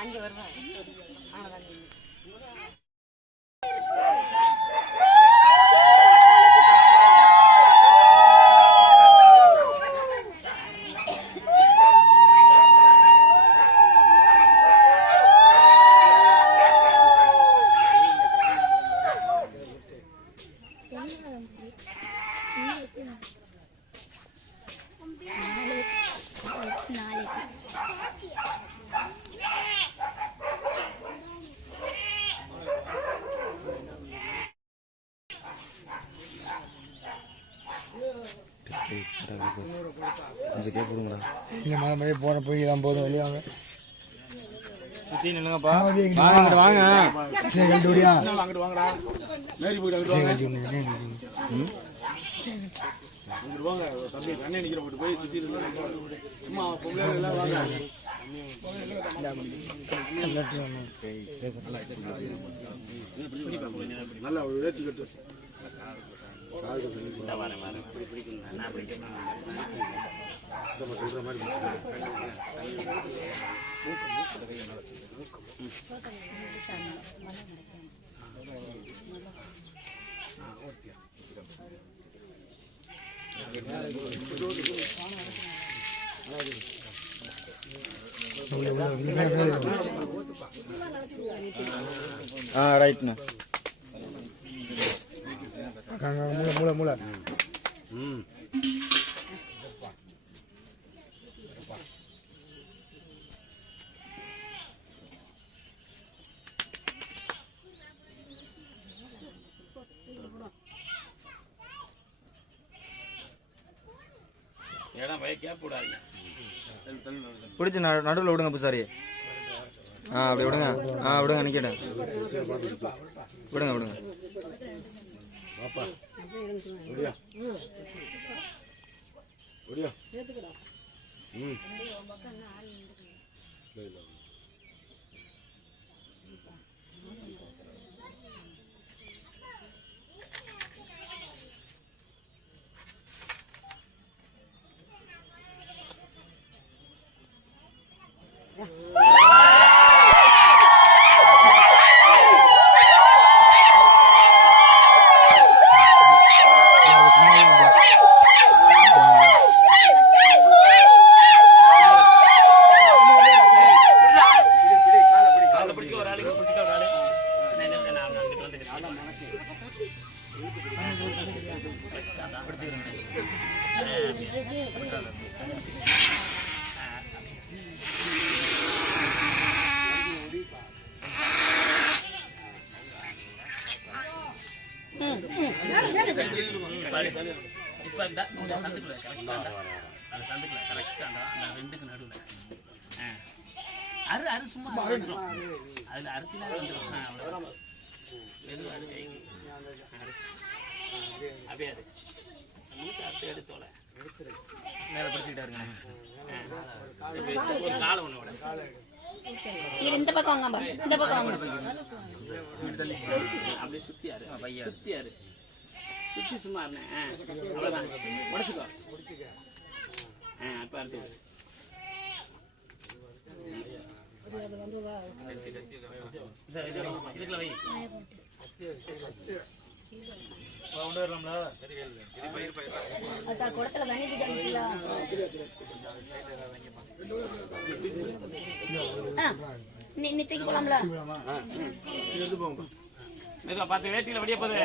அங்கே வருவேன். இந்த மழை போன போய் தான் போதும் வெளியே வாங்க சுத்தி நில்லுங்கப்பா. வாங்க வாங்க. கண்டுபிடியா அங்கிட்டு வாங்கடா. மேரி போயிட்டு அங்கிட்டு வாங்க. தம்பி கண்ணே நிக்கிற போட்டு போய் சுத்தி அம்மா பொங்கல் எல்லாம் வாங்க. நல்லா ஏற்றி கட்டு. ரைட்ண்ணா. மூளை மூளை பிடிச்சி நடுவில் விடுங்க பூசாரி. அப்படி விடுங்க. விடுங்க நிற்கட்டும். விடுங்க விடுங்க. இப்ப இந்த சந்துக்குள்ள அந்த சந்துக்குள்ள கரெக்டா அந்த ரெண்டுக்கு நடுவுல அரு சும்மா அதுல அறுத்தினா வந்துடும் அப்படியே லூசா அறுத்து எடுத்தோல மேலே பிடிச்சிக்கிட்டாருங்க ஒரு காலை ஒண்ணு இந்த பக்கம் வாங்க இந்த பக்கம் வாங்க அப்படியே சுத்தியாரு சுத்தி சும்மா இருந்தேன் அவ்வளவுதான் உடச்சுக்கோ அப்ப அறுத்து இதுக்குள்ள வை கொண்டு வரலாம்ல அதான் குடத்துல தண்ணி பிடிக்கல நீ தூக்கி போலாம்ல எடுத்து போங்க மெதுவா பார்த்து வேட்டியில வெளியே போகுது